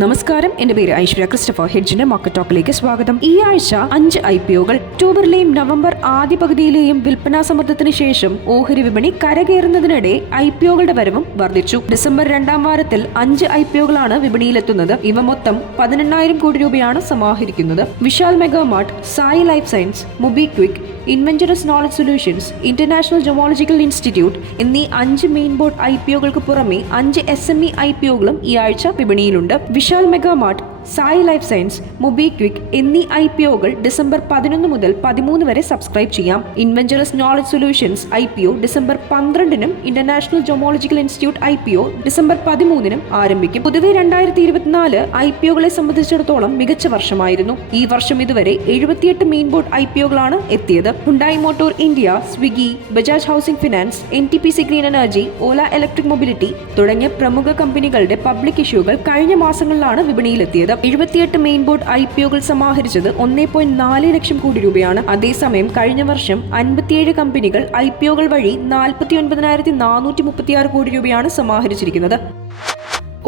നമസ്കാരം. എന്റെ പേര് ഐശ്വര്യ ക്രിസ്റ്റഫർ. ഹെഡ്ജിന്റെ മാർക്കറ്റ് ടോക്കിലേക്ക് സ്വാഗതം. ഈ ആഴ്ച അഞ്ച് ഐ പി ഒകൾ ഒക്ടോബറിലെയും നവംബർ ആദ്യ പകുതിയിലെയും വിൽപ്പനാ സമ്മർദ്ദത്തിന് ശേഷം ഓഹരി വിപണി കരകയറുന്നതിനിടെ ഐ പി ഒകളുടെ വരവും വർദ്ധിച്ചു. ഡിസംബർ രണ്ടാം വാരത്തിൽ അഞ്ച് ഐ പി ഒകളാണ് വിപണിയിലെത്തുന്നത്. ഇവ മൊത്തം പതിനെണ്ണായിരം കോടി രൂപയാണ് സമാഹരിക്കുന്നത്. Vishal Megamart Sai Life Science MobiKwik Inventurus Knowledge Solutions International Gemological Institute എന്നീ അഞ്ച് മെയിൻ ബോർഡ് ഐ പി ഒകൾക്ക് പുറമെ അഞ്ച് S M E I P ഒകളും ഈ ആഴ്ച വിപണിയിലുണ്ട്. Vishal Megamart Sai Life Science MobiKwik എന്നീ ഐ പി ഒകൾ ഡിസംബർ പതിനൊന്ന് മുതൽ പതിമൂന്ന് വരെ സബ്സ്ക്രൈബ് ചെയ്യാം. Inventurus Knowledge Solutions I P O December പന്ത്രണ്ടിനും International Gemological Institute I P O December പതിമൂന്നിനും ആരംഭിക്കും. പൊതുവെ രണ്ടായിരത്തി ഇരുപത്തിനാല് ഐ പി ഒകളെ സംബന്ധിച്ചിടത്തോളം മികച്ച വർഷമായിരുന്നു. ഈ വർഷം ഇതുവരെ എഴുപത്തിയെട്ട് മെയിൻ ബോർഡ് ഐ പി ഒകളാണ് എത്തിയത്. Hyundai Motor India Swiggy Bajaj Housing Finance N T P C Green Energy Ola Electric Mobility തുടങ്ങിയ പ്രമുഖ കമ്പനികളുടെ പബ്ലിക് ഇഷ്യൂകൾ കഴിഞ്ഞ മാസങ്ങളിലാണ് വിപണിയിലെത്തിയത്. എഴുപത്തിയെട്ട് മെയിൻ ബോർഡ് ഐ പി ഒകൾ സമാഹരിച്ചത് ഒന്നേ പോയിന്റ് നാല് ലക്ഷം കോടി രൂപയാണ്. അതേസമയം കഴിഞ്ഞ വർഷം അൻപത്തിയേഴ് കമ്പനികൾ ഐ പി ഒകൾ വഴി നാൽപ്പത്തി ഒൻപതിനായിരത്തി നാനൂറ്റി മുപ്പത്തിയാറ് കോടി രൂപയാണ് സമാഹരിച്ചിരിക്കുന്നത്.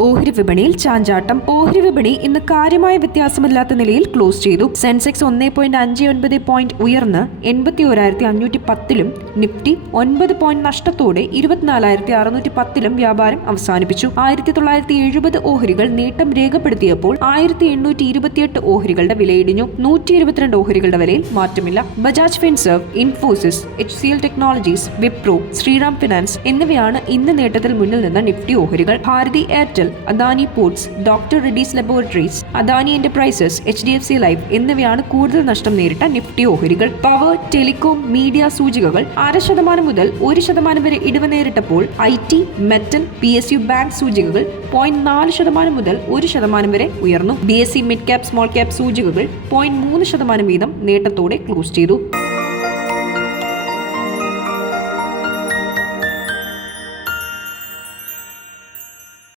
ഓഹരി വിപണിയിൽ ചാഞ്ചാട്ടം. ഓഹരി വിപണി ഇന്ന് കാര്യമായ വ്യത്യാസമില്ലാത്ത നിലയിൽ ക്ലോസ് ചെയ്തു. സെൻസെക്സ് ഒന്നേ പോയിന്റ് അഞ്ച് ഒൻപത് പോയിന്റ് ഉയർന്ന് എൺപത്തി ഒരായിരത്തി അഞ്ഞൂറ്റി പത്തിലും നിഫ്റ്റി ഒൻപത് പോയിന്റ് നഷ്ടത്തോടെ ഇരുപത്തിനാലായിരത്തി അറുന്നൂറ്റി പത്തിലും വ്യാപാരം അവസാനിപ്പിച്ചു. ആയിരത്തി തൊള്ളായിരത്തി എഴുപത് ഓഹരികൾ നേട്ടം രേഖപ്പെടുത്തിയപ്പോൾ ആയിരത്തി എണ്ണൂറ്റി ഇരുപത്തിയെട്ട് ഓഹരികളുടെ വിലയിടിഞ്ഞു. നൂറ്റി ഇരുപത്തിരണ്ട് ഓഹരികളുടെ വിലയിൽ മാറ്റമില്ല. Bajaj Finserv Infosys H C L Technologies Wipro Shriram Finance എന്നിവയാണ് ഇന്ന് നേട്ടത്തിൽ മുന്നിൽ നിന്ന നിഫ്റ്റി ഓഹരികൾ. Bharti Airtel Adani Ports Doctor Reddy's Laboratories Adani Enterprises H D F C Life എന്നിവയാണ് കൂടുതൽ നഷ്ടം നേരിട്ട നിഫ്റ്റി ഓഹരികൾ. പവർ ടെലികോം മീഡിയ സൂചികകൾ അര ശതമാനം മുതൽ ഒരു ശതമാനം വരെ ഇടിവ് നേരിട്ടപ്പോൾ I T metal P S U bank സൂചികകൾ പോയിന്റ് നാല് ശതമാനം മുതൽ ഒരു ശതമാനം വരെ ഉയർന്നു. B S E mid cap small cap സൂചികകൾ പോയിന്റ് മൂന്ന് ശതമാനം വീതം നേട്ടത്തോടെ ക്ലോസ് ചെയ്തു.